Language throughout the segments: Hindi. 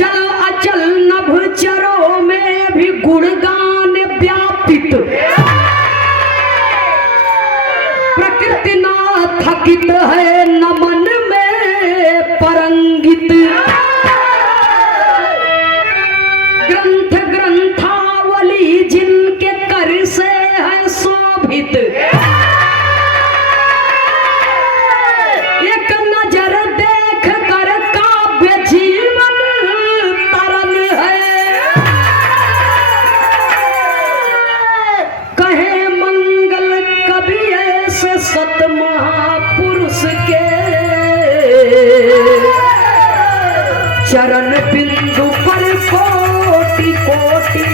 चल अचल नभचरों में भी गुणगान व्यापित, प्रकृति ना थकित है नमन में परंगित। ग्रंथ ग्रंथावली जिनके कर से है शोभित, एक नजर देख कर काव्य जीवन तरन है। कहे मंगल कवि ऐसे सत महापुरुष के, चरण बिंदु पर कोटि कोटि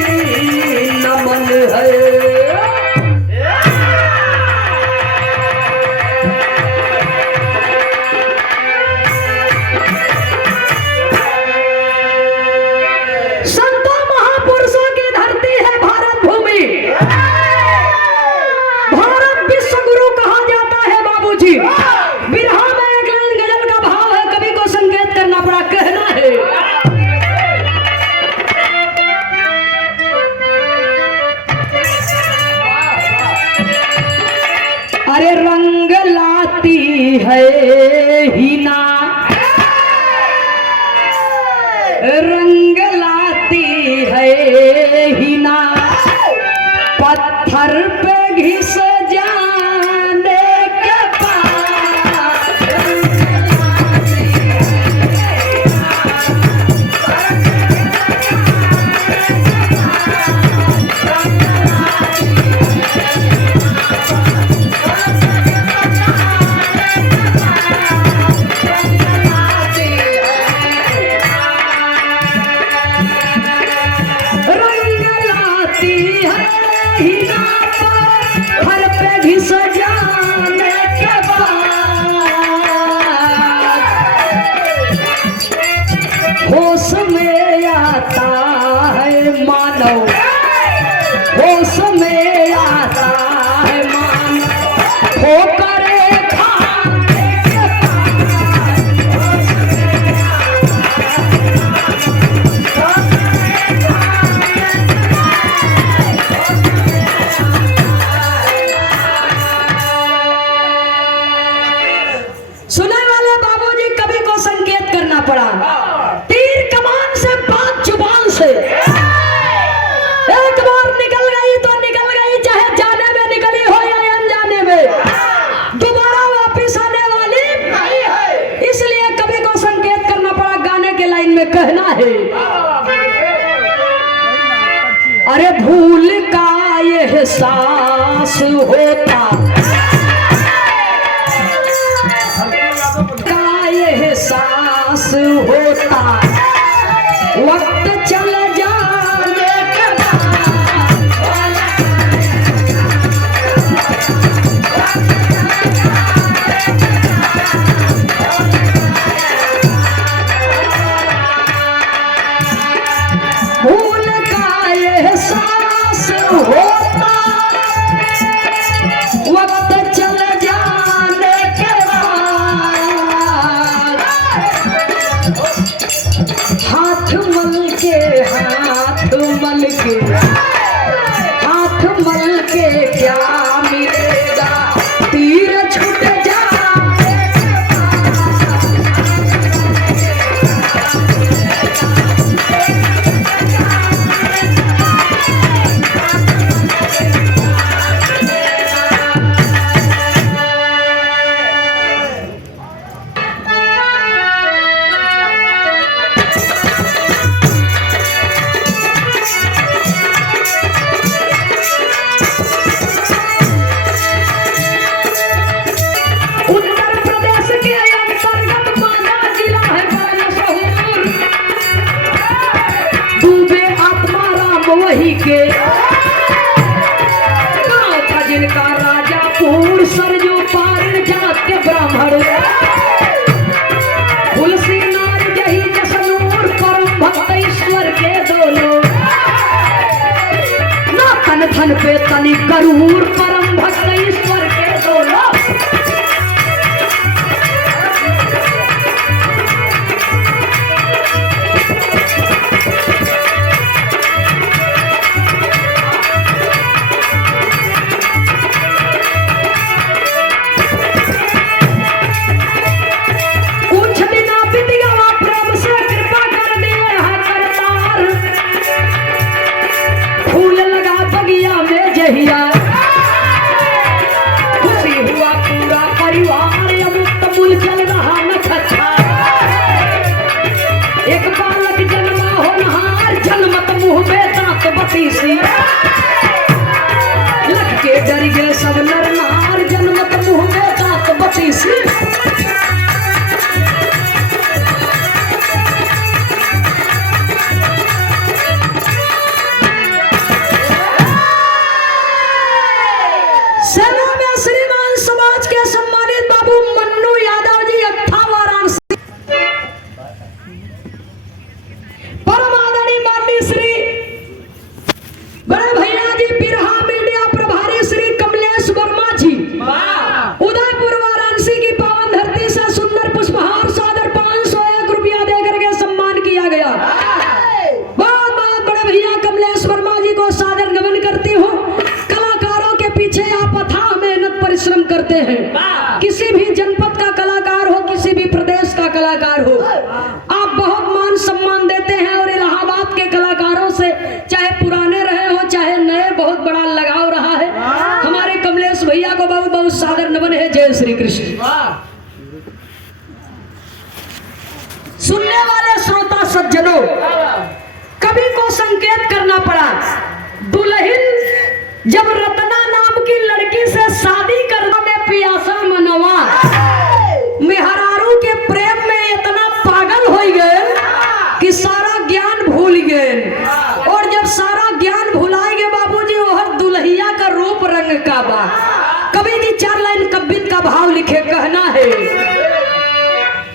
नमन है। संतों महापुरुषों की धरती है भारत भूमि। भारत विश्व गुरु कहा जाता है बाबूजी। बिरहा में एक लाइन गजल का भाव है, कवि को संकेत करना पड़ा, कहना है अरे रंग लाती है हीना, रंग लाती है हीना, पत्थर पे घिस जाने के बाद। होश में आता है मानव, होश में आता है मानव, होकर खाने के सुनने वाले बाबूजी कवि को संकेत करना पड़ा। तीर कमान से बात जुबान से, एक बार निकल गई तो निकल गई, चाहे जाने में निकली हो या अनजाने में, दोबारा वापिस आने वाली नहीं है। इसलिए कवि को संकेत करना पड़ा, गाने के लाइन में कहना है अरे भूल का एहसास होता, एहसास होता, वक्त चल जाने के बाद। भूल का एहसास होता, वक्त चल जाने के बाद। हाथ मल के, हाथ मल के, हाथ मल के क्या मिलेगा, तीर छूट जाने के वही के गाँव था जिनका राजापुर, सरजू पार जाते ब्राह्मण, तुलसी नार जही जसनूर, परम भक्त ईश्वर के दोनों, ना तन धन पे तनी करूर, परम भक्त ईश्वर के दोनों। बती सी लख के डर गए सब नर नार जनमत मुँह में दांत बती सी सेना में श्रीमान समाज के सम्मानित बाबू मन्नू यादव जी अट्ठा वाराणसी परम आदरणीय माननीय श्री बड़े भैया जी बिरहा मीडिया प्रभारी श्री कमलेश वर्मा जी उदयपुर वाराणसी की पावन धरती से सुंदर पुष्पहार सादर 501 रुपया देकर के सम्मान किया गया। बहुत बहुत बड़े भैया कमलेश वर्मा जी को सादर नमन करती हूँ। कलाकारों के पीछे आप अथाह मेहनत परिश्रम करते हैं। किसी भी जनपद का कलाकार हो, किसी भी प्रदेश का कलाकार हो, आप बहुत मान सम्मान देते हैं और इलाहाबाद के कलाकारों से चाहे पुराने रहे हो चाहे नए बहुत बड़ा लगाव रहा है। हमारे कमलेश भैया को बहुत बहुत सादर नमन है। जय श्री कृष्ण। सुनने वाले श्रोता सज्जनों, कवि को संकेत करना पड़ा। दुल्हन जब रत्ना नाम की लड़की से शादी करना में पियासा मनवा मेहरारू के प्रेम में इतना पागल हो गए कि सारा ज्ञान भूल गए। और जब सारा ज्ञान भुलाएंगे बाबूजी वह दुल्हिया का रूप रंग का बा। कवि जी 4 लाइन कवित का भाव लिखे, कहना है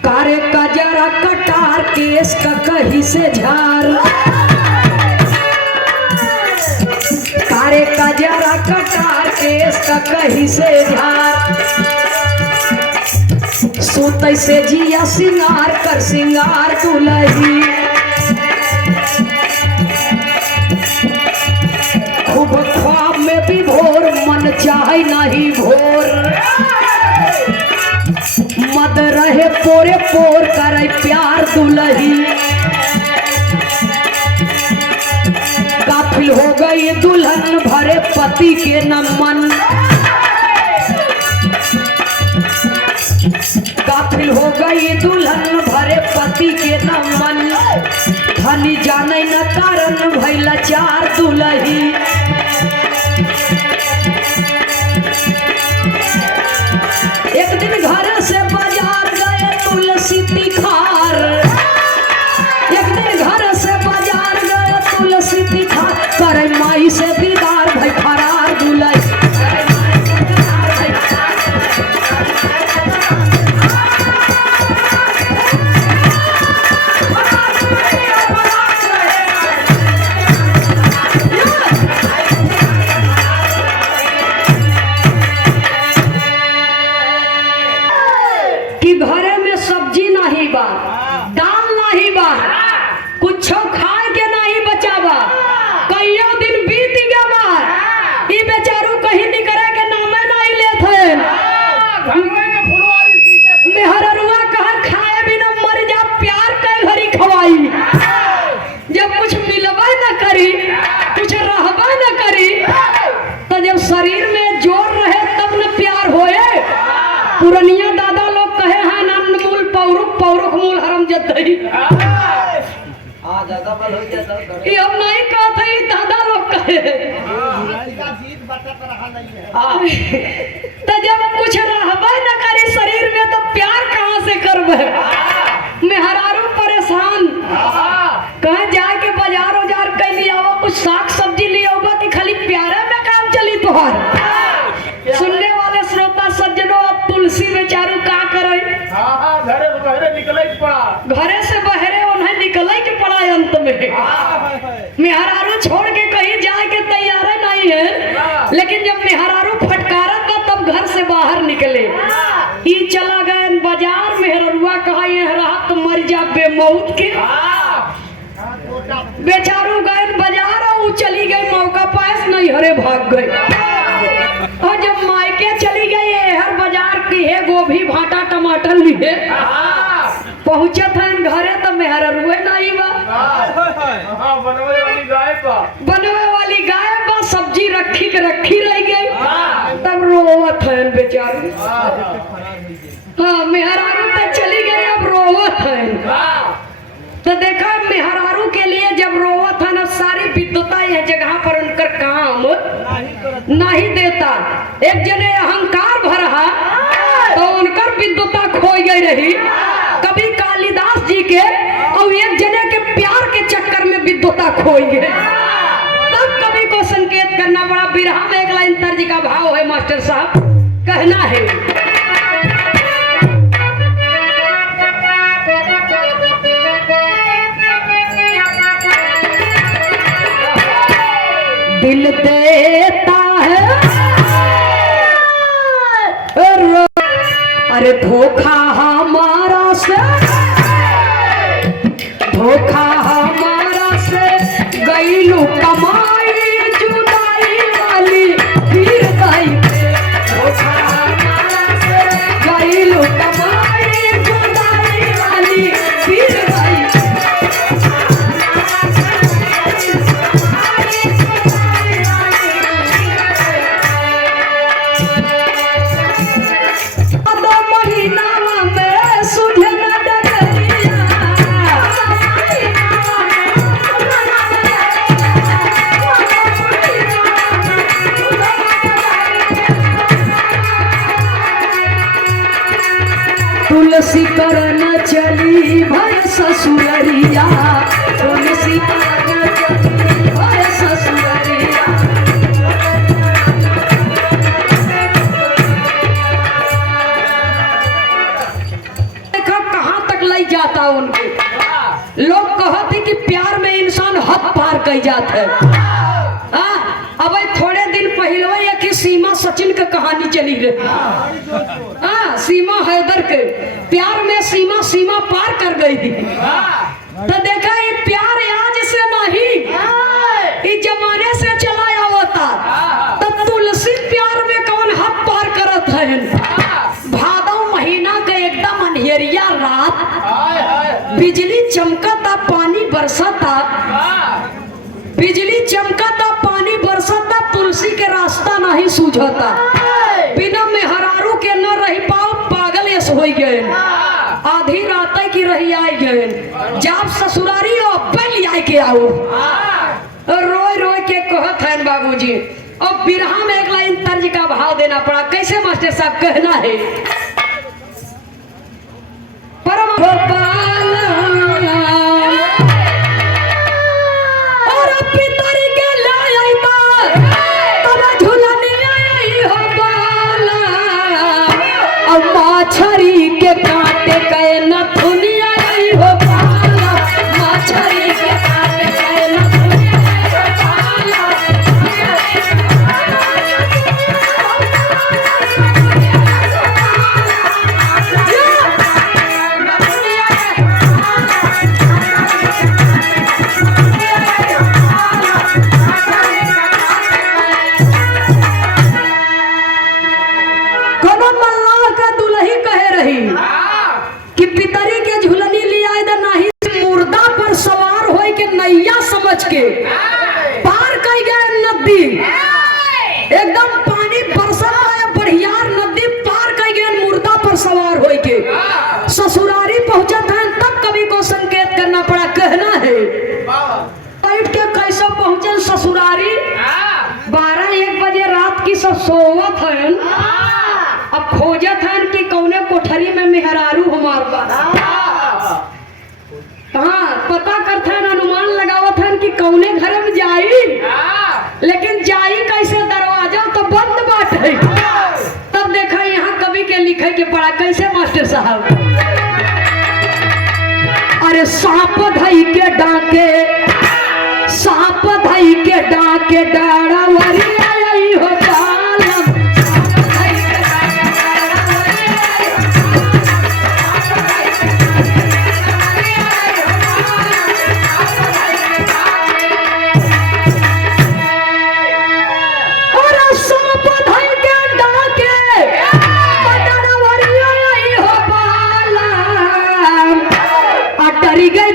कारे का जरा कटार केस का कहीं से झार, कारे का जरा कटार केस का कहीं से झार, सोते से जिया सिंगार कर सिंगार दुल्ही, खूब ख्वाब में भी भोर मन चाहे नहीं भोर, मद रहे पोरे पोर करे प्यार दुल्ही, काफिल हो गई दुल्हन भरे पति के न मन, काफिल हो गई दुल्हन भरे पति के न मन, धनी जाने न कारण भैला 4 दुल्ही, एक दिन घर से बाजार गए तुलसी तिखार, एक दिन घर से बाजार गए तुलसी तिखार, करे माई से दीदार भाई फरार दुल्ही, कि घरे में सब्जी नहीं बा, दाल नहीं बा, कुछ खाए के नहीं बचावा, कईयों दिन बीत गया बा, ई बेचारू कहीं निकले के नामे नहीं लेते। मेहररुआ कहा खाए बिना मर जा, प्यार के घरी खवाई, जब कुछ मिलबा न करी कुछ रहबा न करी तो जब शरीर में जोर रहे तब न प्यार होए। पुरनिया दादा लोग कहे हैं नंद मूल पौरुख पौरुख मूल हरम जतई, ये अब नहीं कहते ही दादा लोग कहे। तो जब कुछ रहबे न करी शरीर में तो प्यार कहाँ से करबे। मेहरारू परेशान कहे जाके बाजार उजार कर लिया कुछ साग सब्जी लिया कि खाली प्यारे में काम चली तोहर। सुनने वाले श्रोता सज्जनों, अब तुलसी बेचारू का करे, घरे से बहरे उन्हें निकले के पड़ा अंत में। मेहरारू छोड़ के कहीं जाए के तैयार नहीं है, लेकिन जब मेहरारू फटकारत बा तब घर से बाहर निकले। ई चला गए बाजार, मेहररुआ कहा ये रहा तो मर जा बेमौत के। बेचारू गए बाजार और चली गई, मौका पास नहीं हरे भाग गए। और जब मायके चली गई हर बाजार की है गोभी भाटा टमाटर लिए पहुंचे थे घरे तो मेहररुए नहीं बा, बनवे वाली गाय बा, सब्जी रखी के रखी रह गई। तब रोवत है बेचारू। हाँ मेहरारू तो चली गई, अब रोवत है। तो देखा मेहरारू के लिए जब रोवत है ना सारी विद्वता यह जगह नहीं देता। एक जने अहंकार भरा तो उनकर विद्वता खो गई रही। कभी कालिदास जी के और एक जने के प्यार के चक्कर में विद्वता खो गए। तब कवि को संकेत करना पड़ा। बिरहा में एक लाइन तर्ज का भाव है मास्टर साहब, कहना है दिल देता है अरे धोखा हमारा से, धोखा हमारा से गईलू कमाई जुदाई वाली फिर गई। धोखा हमारा से गईलू कमाई जुदाई वाली फिर गई। तुलसी करन चली भय ससुरिया, तुलसी करन चली भय ससुरिया। देखा कहाँ तक ले जाता उनके। लोग कहते कि प्यार में इंसान हद पार कर जाता है। अब थोड़े दिन पहले एक सीमा सचिन की कहानी चली रही। सीमा हैदर के प्यार में सीमा सीमा पार कर गई थी। तो देखा ये प्यार आज से नहीं, इस जमाने से चला आवता। तो तुलसी प्यार में कौन हद पार करत है। भादव महीना का एकदम अंधेरिया रात, बिजली चमकता पानी बरसता, बिजली चमकता पानी बरसता, तुलसी के रास्ता नहीं सूझता। बिना मेहरारू के न रही पाओ, पागल ऐस हो गए। आधी रात की रही आई गए, जब ससुरारी और पहले आई के आओ। रोय रोय के कहत है बाबूजी। और बिरहा में एक लाइन तर्ज का भाव देना पड़ा। कैसे मास्टर साहब कहना है परम गोपाल और पितरी के लाई तब झूलने आई हो बाला। और माछरी के काटे गए न दुनिया आई हो बाला, माछरी के काटे गए न दुनिया आई हो कि पितरी के झुलनी लिया नहीं, मुर्दा पर सवार हो के नैया समझ के पार कर गए नदी। एकदम पानी बरसा है, बढ़ियार नदी पार कर गए मुर्दा पर सवार हो के। ससुरारी पहुंचत है, तब कवि को संकेत करना पड़ा। कहना है बैठ के कैसे पहुंचे ससुरारी। 12-1 बजे रात की सब सोवत है। अब खोजत है कि कौने कोठरी में मेहरारू हमार पास। हाँ, पता करते हैं, अनुमान लगावत है कि कौने घर में जाई। लेकिन जाई कैसे, दरवाजा तो बंद बात है। तब देखा यहाँ कवि के लिखे के पड़ा। कैसे मास्टर साहब, अरे सांप धई के डाके, सांप धई के डाके डाड़ा वरी आई हो बालम।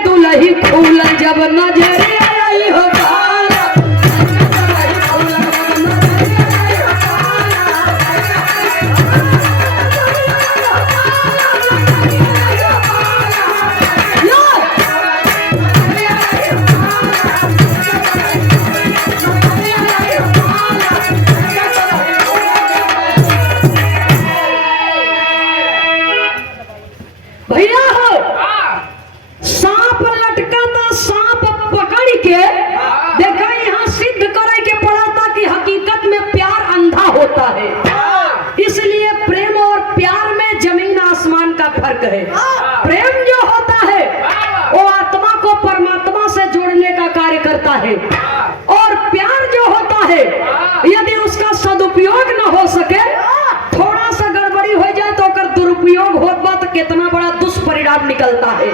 दुलही फूल जब नजर आई हो बाला, के देखा यहाँ सिद्ध करे के पड़ा था कि हकीकत में प्यार अंधा होता है, इसलिए प्रेम और प्यार में जमीन आसमान का फर्क है। प्रेम जो होता है वो आत्मा को परमात्मा से जोड़ने का कार्य करता है, और प्यार जो होता है यदि उसका सदुपयोग न हो सके, थोड़ा सा गड़बड़ी हो जाए तो अगर दुरुपयोग होता तो कितना बड़ा दुष्परिणाम निकलता है।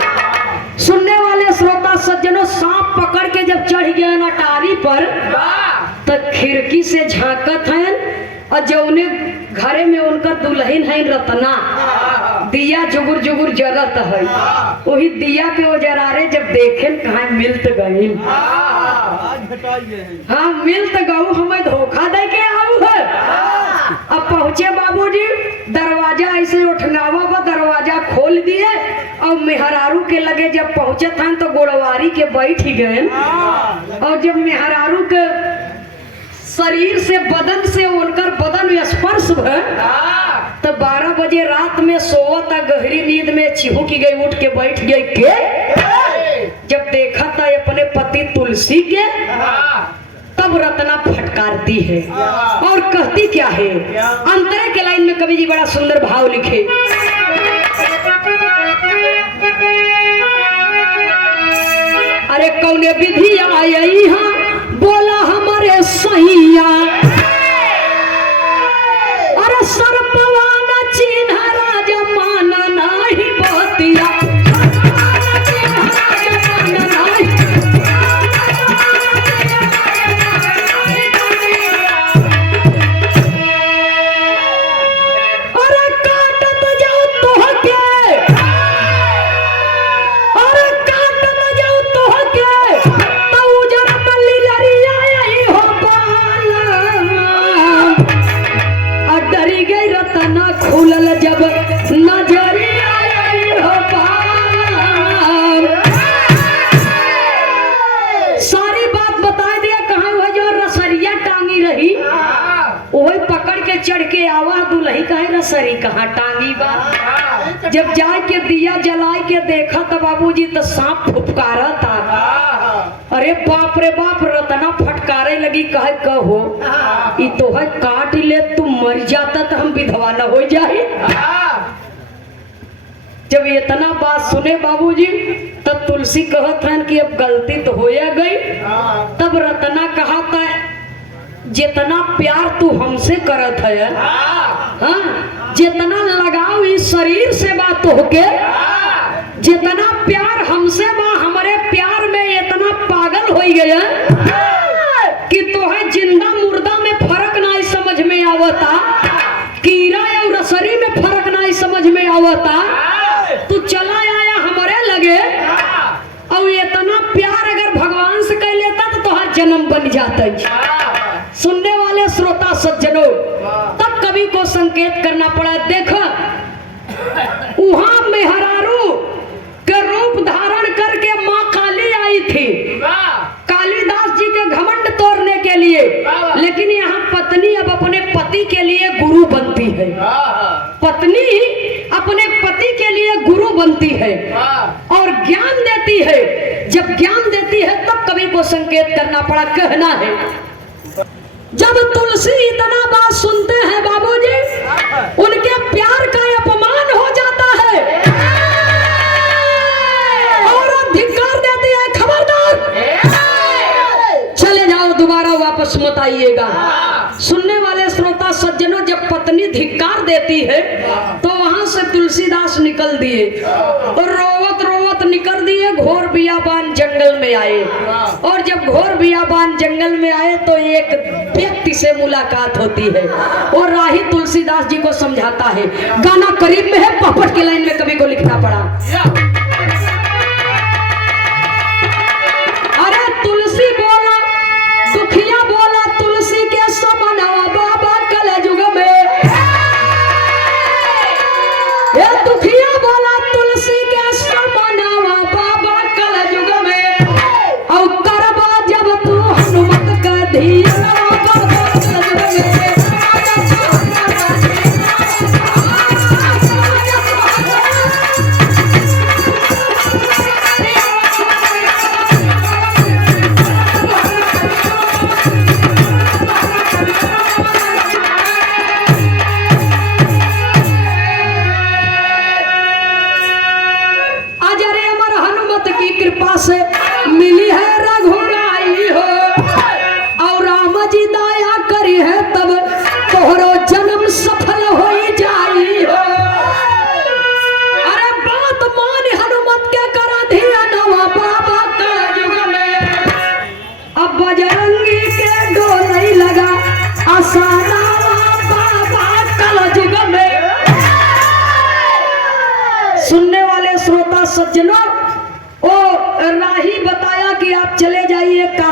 सुनने वाले श्रोता सज्जनों, सांप पकड़ के जब चढ़ गया ना टारी पर तो खिड़की से झांकत हैं, और जो उन्हें घरे में उनका दुल्हन है रत्ना, दिया जुगुर जुगुर जरत है, वही दिया के वो जरारे जब देखे कहा मिलत गई, हाँ मिलत गऊ, हमें धोखा दे के आऊ है। अब पहुंचे बाबूजी, दरवाजा ऐसे उठंगावा पर दरवाजा खोल दिए, और मेहरारू के लगे जब पहुंचे था तो गोड़वारी के बैठ ही गए, और जब मेहरारू के शरीर से बदन से उनकर बदन स्पर्श भय तो 12 बजे रात में सोवता गहरी नींद में चिहुकी गई, उठ के बैठ गई के जब देखा था अपने पति तुलसी के, तब रत्ना फटकारती है और कहती क्या है। अंतरे के लाइन में कवि जी बड़ा सुंदर भाव लिखे, अरे कौने विधि आई हाँ बोला हमारे सैया, अरे सर्पवान चिन्ह राजा माना नहीं बतिया, जब नजरिया हो पार, सारी बात बता दिया। कहाँ हुआ जो रसरिया टांगी रही वही पकड़ के चढ़ के आवा, दुल्ही कहे रसरी कहाँ टांगी बा। जब जाए के दिया जलाए के देखा तो बाबूजी तो सांप फुफकारा था। अरे बाप रे बाप, रत्ना फटकारे लगी, कहे कहो ई तो है काट ले, तू मर जाता तो हम विधवा न हो जाए। जब इतना बात सुने बाबूजी, तब तुलसी कहत हैं कि अब गलती तो हो गई। तब रत्ना कहा था जितना प्यार तू हमसे करत है, हाँ जितना लगाव इस शरीर से बात होके, जितना प्यार हमसे बा, हमारे प्यार में इतना पागल हो गया कि तो है जिंदा मुर्दा में फर्क ना समझ में आवता, कीड़ा और रसरी में फर्क ना समझ में आवता। तू चला आया हमारे लगे, और इतना प्यार अगर भगवान से कर लेता तो तुहार जन्म बन जाता। सुनने वाले श्रोता सज्जनों, तब कवि को संकेत करना पड़ा। देखो वहां मेहरारू के रूप धारण करके माँ काली आई थी कालिदास जी के घमंड तोड़ने के लिए, लेकिन यहाँ पत्नी अब अपने पति के लिए गुरु बनती है। पत्नी अपने पति के लिए गुरु बनती है और ज्ञान देती है। जब ज्ञान देती है तब कवि को संकेत करना पड़ा। कहना है जब तुलसी इतना बात सुनते हैं बाबूजी, उनके प्यार का अपमान हो जाता है और धिक्कार देती है, खबरदार चले जाओ, दोबारा वापस मत आइएगा। सुनने वाले श्रोता सज्जनों, जब पत्नी धिक्कार देती है तो वहां से तुलसीदास निकल दिए और रोवत रोवत निकल दिए, घोर बियाबान जंगल में आए। और जब घोर बियाबान जंगल में आए तो एक व्यक्ति से मुलाकात होती है और राही तुलसीदास जी को समझाता है। गाना करीब में है, पपट की लाइन में कवि को लिखना पड़ा। अरे तुलसी बोला, दुखिया बोला, तुलसी के समनवा बाबा कलयुग में। ये दुखिया बोला तुलसी के समनवा बाबा कलयुग में, और करबा जब तू हनुमत का धीरा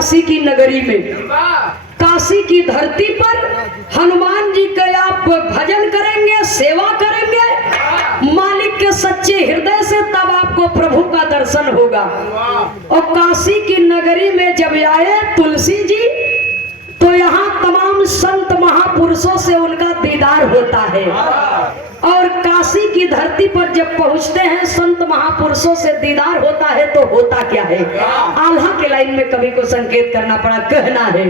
काशी की नगरी में, काशी की धरती पर हनुमान जी का आप भजन करेंगे, सेवा करेंगे मालिक के सच्चे हृदय से, तब आपको प्रभु का दर्शन होगा। और काशी की नगरी में जब आए तुलसी जी, तो यहाँ तमाम संत महापुरुषों से उनका दीदार होता है। और काशी की धरती पर जब पहुंचते हैं, संत महापुरुषों से दीदार होता है, तो होता क्या है? आल्हा के लाइन में कवि को संकेत करना पड़ा, कहना है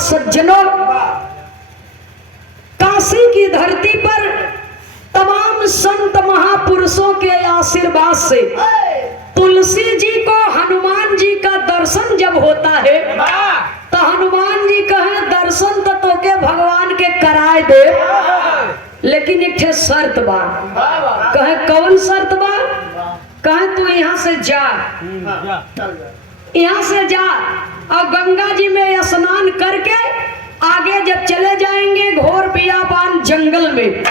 सज्जनों, काशी की धरती पर तमाम संत महापुरुषों के आशीर्वाद से तुलसी जी को हनुमान जी का दर्शन जब होता है, तो हनुमान जी कहे दर्शन तो के भगवान के कराए दे, लेकिन एक ठे शर्त बा। कहे कौन शर्त बा? कहे तू यहाँ से जा, यहाँ से जा और गंगा जी में स्नान करके आगे जब चले जाएंगे घोर बियाबान जंगल में,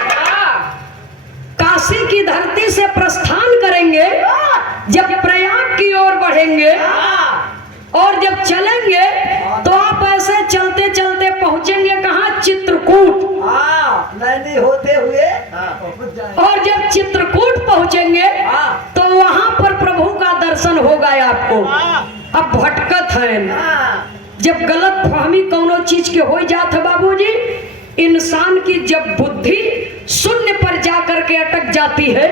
काशी की धरती से प्रस्थान करेंगे, जब प्रयाग की ओर बढ़ेंगे और जब चलेंगे तो आप ऐसे चलते चलते पहुंचेंगे कहाँ? चित्रकूट। नहीं होते हुए और जब चित्रकूट पहुंचेंगे तो वहां पर प्रभु का दर्शन होगा आपको। अब भटकत है, जब गलत फहमी कोनो चीज के हो जात है बाबूजी, इंसान की जब बुद्धि शून्य पर जाकर के अटक जाती है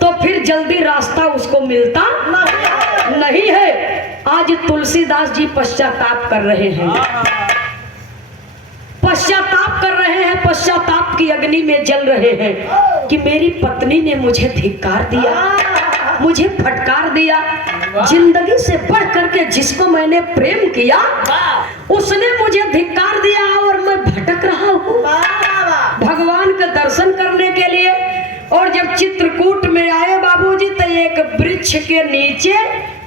तो फिर जल्दी रास्ता उसको मिलता नहीं है। आज तुलसीदास जी पश्चाताप कर रहे हैं, पश्चाताप कर रहे हैं, पश्चाताप की अग्नि में जल रहे हैं कि मेरी पत्नी ने मुझे धिक्कार दिया, मुझे फटकार दिया। जिंदगी से बढ़ करके जिसको मैंने प्रेम किया उसने मुझे धिक्कार दिया और मैं भटक रहा हूँ भगवान का दर्शन करने के लिए। और जब चित्रकूट में आए बाबूजी तो एक वृक्ष के नीचे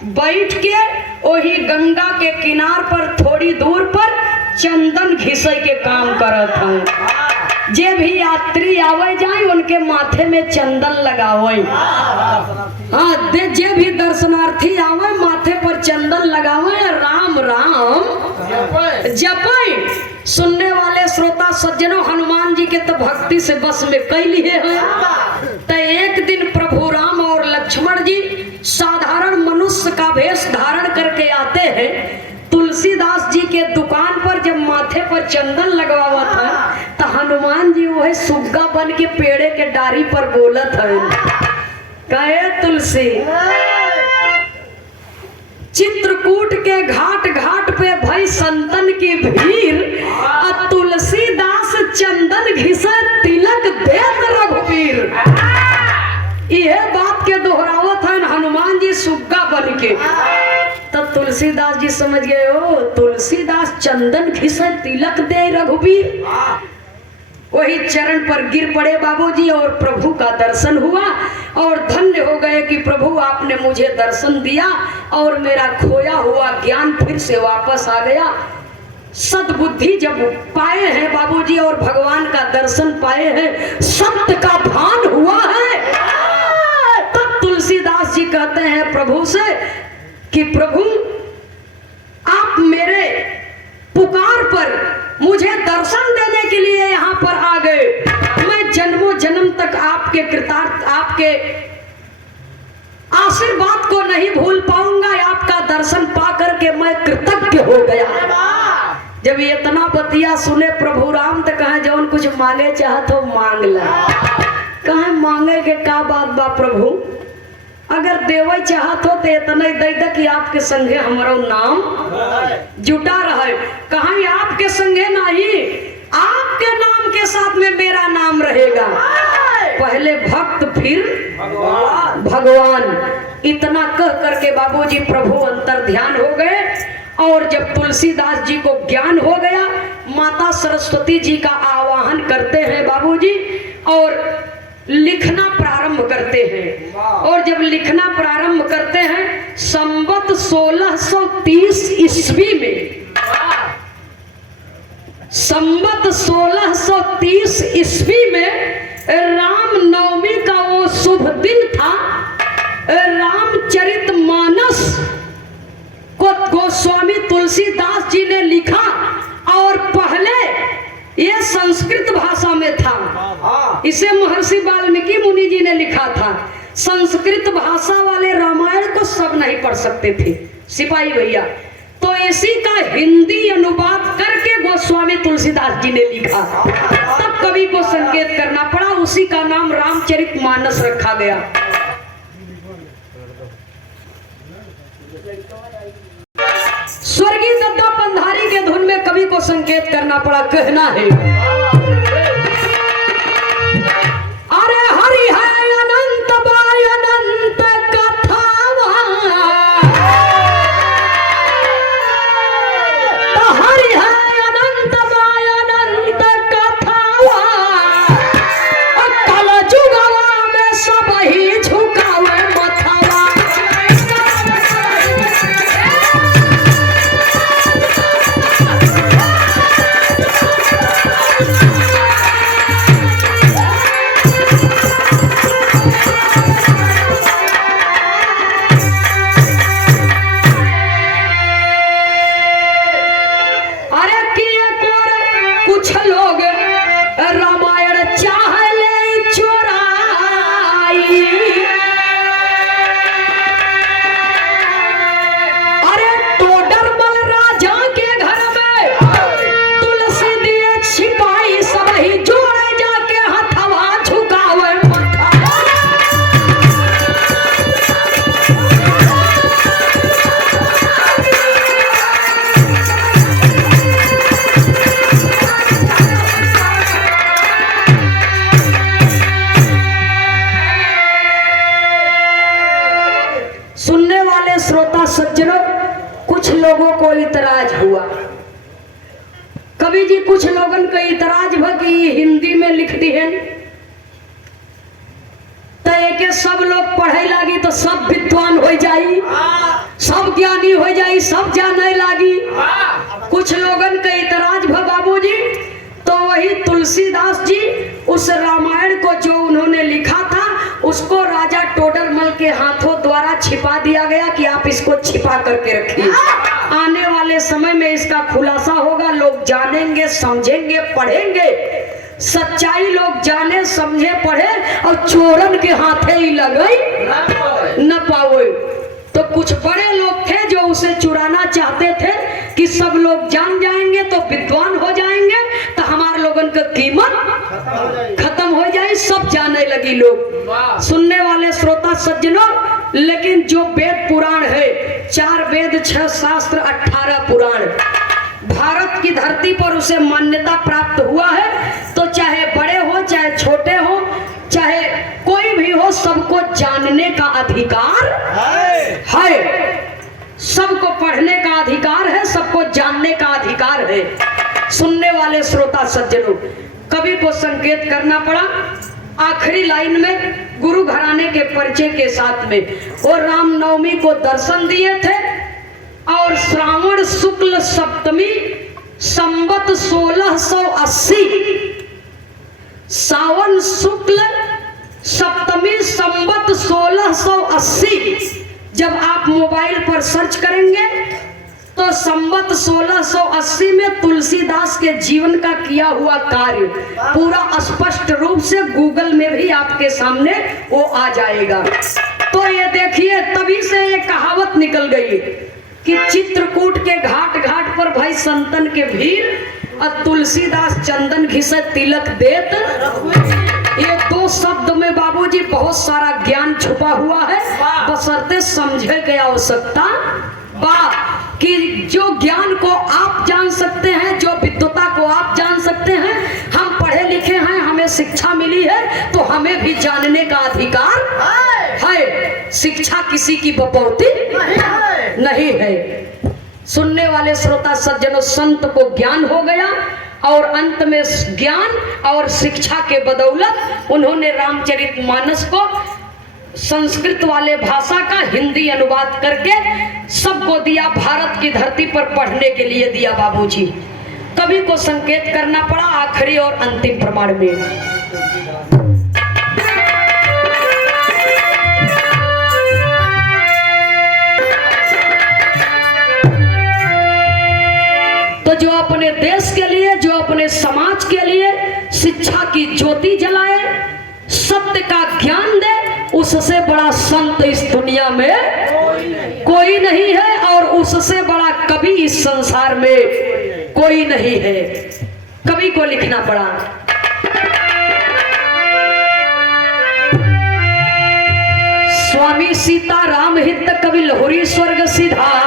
बैठ के वही गंगा के किनार पर थोड़ी दूर पर चंदन घिसे के काम करत हूँ। जे भी यात्री आवे जाए उनके माथे में चंदन लगावे, हाँ जे भी दर्शनार्थी आवे माथे पर चंदन लगावे, राम राम जपे। सुनने वाले श्रोता सज्जनों, हनुमान जी के तो भक्ति से बस में कई लिए हैं। तो एक दिन प्रभु राम और लक्ष्मण जी साधारण मनुष्य का वेश धारण करके आते हैं। तुलसीदास जी के दुकान पर जब माथे पर चंदन लगवावा था तो हनुमान जी वह सुग्गा बन के पेड़े के डारी पर बोलत है, कहे तुलसी चित्रकूट के घाट घाट पे भाई संतन की भीड़, तुलसीदास चंदन घिसे तिलक देत रघुवीर। यह बात के दोहरावत है हनुमान जी सुग्गा बन के। तो तुलसीदास जी समझ गए हो, तुलसीदास चंदन घिसे तिलक दे रघुबीर। वही चरण पर गिर पड़े बाबूजी और प्रभु का दर्शन हुआ और धन्य हो गए कि प्रभु आपने मुझे दर्शन दिया और मेरा खोया हुआ ज्ञान फिर से वापस आ गया। सद्बुद्धि जब पाए हैं बाबूजी और भगवान का दर्शन पाए हैं, सत्य का भान हुआ है, तब तुलसीदास जी कहते हैं प्रभु से कि प्रभु आप मेरे पुकार पर मुझे दर्शन देने के लिए यहाँ पर आ गए। मैं जन्मों जन्म तक आपके कृतार्थ, आपके आशीर्वाद को नहीं भूल पाऊंगा। आपका दर्शन पा करके मैं कृतज्ञ हो गया। जब ये इतना बतिया सुने प्रभु राम तो कहे जौन कुछ मांगे चाहत हो मांग ला। कहे मांगे के का बात बा प्रभु, अगर देवे चाहत हो तो इतना दे दे कि आपके संगे हमारो नाम जुटा रहे। कहा आपके संगे नहीं, आपके नाम के साथ में मेरा नाम रहेगा। पहले भक्त फिर भगवान, इतना कह करके बाबूजी प्रभु अंतर ध्यान हो गए। और जब तुलसीदास जी को ज्ञान हो गया, माता सरस्वती जी का आवाहन करते हैं बाबूजी और लिखना प्रारंभ करते हैं। और जब लिखना प्रारंभ करते हैं संवत 1630 ईस्वी में, संवत 1630 ईस्वी में राम नवमी का वो शुभ दिन था। रामचरितमानस को गोस्वामी तुलसीदास जी ने लिखा और पहले ये संस्कृत भाषा में था। इसे महर्षि वाल्मीकि मुनि जी ने लिखा था। संस्कृत भाषा वाले रामायण को सब नहीं पढ़ सकते थे सिपाही भैया, तो इसी का हिंदी अनुवाद करके गोस्वामी तुलसीदास जी ने लिखा। तब कवि को संकेत करना पड़ा, उसी का नाम रामचरितमानस रखा गया। स्वर्गीय दत्ता पंधारी के धुन में कवि को संकेत करना पड़ा, कहना है अरे हरि है अनंत बाय अनंत कथावा, तो हरि है अनंत बाय अनंत कथावा, कल जुगवा में सब ही झुकावे मथवा। सज्जनों, कुछ लोगों को इतराज हुआ। कवि जी कुछ लोगन को इतराज हुआ कि हिंदी में लिख दी है तो एक सब लोग पढ़े लागी तो सब विद्वान हो जाई, सब ज्ञानी हो जाई, सब जाने लागी। कुछ लोगन का इतराज हुआ बाबूजी, तो वही तुलसीदास जी उस रामायण को जो उन्होंने लिखा था उसको राजा टोडरमल के हाथों द्वारा छिपा दिया गया कि आप इसको छिपा करके रखिए। आने वाले समय में इसका खुलासा होगा, लोग जानेंगे, समझेंगे, पढ़ेंगे। सच्चाई लोग जाने, समझे, पढ़े और चोरन के हाथे ही लगे न पावे। तो कुछ बड़े लोग थे जो उसे चुराना चाहते थे कि सब लोग जान जाएंगे तो विद्वान हो जाएंगे, तो हमारे लोगन का कीमत खत्म हो जाए। सब जाने लगी लोग, सुनने वाले श्रोता सज्जनों। लेकिन जो वेद पुराण है, 4 वेद, 6 शास्त्र, 18 पुराण, भारत की धरती पर उसे मान्यता प्राप्त हुआ है। तो चाहे बड़े हो, चाहे छोटे हो, चाहे कोई भी हो, सबको जानने का अधिकार है। सबको पढ़ने का अधिकार है, सबको जानने का अधिकार है। सुनने वाले श्रोता सज्जनों, कवि को संकेत करना पड़ा आखिरी लाइन में गुरु घराने के परिचय के साथ में। और रामनवमी को दर्शन दिए थे और श्रावण शुक्ल सप्तमी संवत 1680, सावन शुक्ल सप्तमी संवत 1680 जब आप मोबाइल पर सर्च करेंगे तो संवत 1680 में तुलसीदास के जीवन का किया हुआ कार्य पूरा स्पष्ट रूप से गूगल में भी आपके सामने वो आ जाएगा। तो ये देखिए, तभी से ये कहावत निकल गई कि चित्रकूट के घाट घाट पर भाई संतन के भीड़ और तुलसीदास चंदन घिसे तिलक देत। ये दो शब्द में बाबूजी बहुत सारा ज्ञान छुपा हुआ है, बशर्ते समझे के आवश्यकता बा कि जो ज्ञान को आप जान सकते हैं, जो विद्वता को आप जान सकते हैं, हम पढ़े लिखे हैं, हमें शिक्षा मिली है तो हमें भी जानने का अधिकार है। शिक्षा किसी की बपौती नहीं है। सुनने वाले श्रोता सज्जनों, संत को ज्ञान हो गया और अंत में ज्ञान और शिक्षा के बदौलत उन्होंने रामचरितमानस को संस्कृत वाले भाषा का हिंदी अनुवाद करके सबको दिया, भारत की धरती पर पढ़ने के लिए दिया बाबूजी। कवि को संकेत करना पड़ा आखिरी और अंतिम प्रमाण में। तो जो अपने देश के लिए, जो अपने समाज के लिए शिक्षा की ज्योति जलाए, सत्य का ज्ञान दे, उससे बड़ा संत इस दुनिया में कोई नहीं है और उससे बड़ा कवि इस संसार में कोई नहीं है। कवि को लिखना पड़ा स्वामी सीता राम हित कवि लहुरी स्वर्ग सिधार,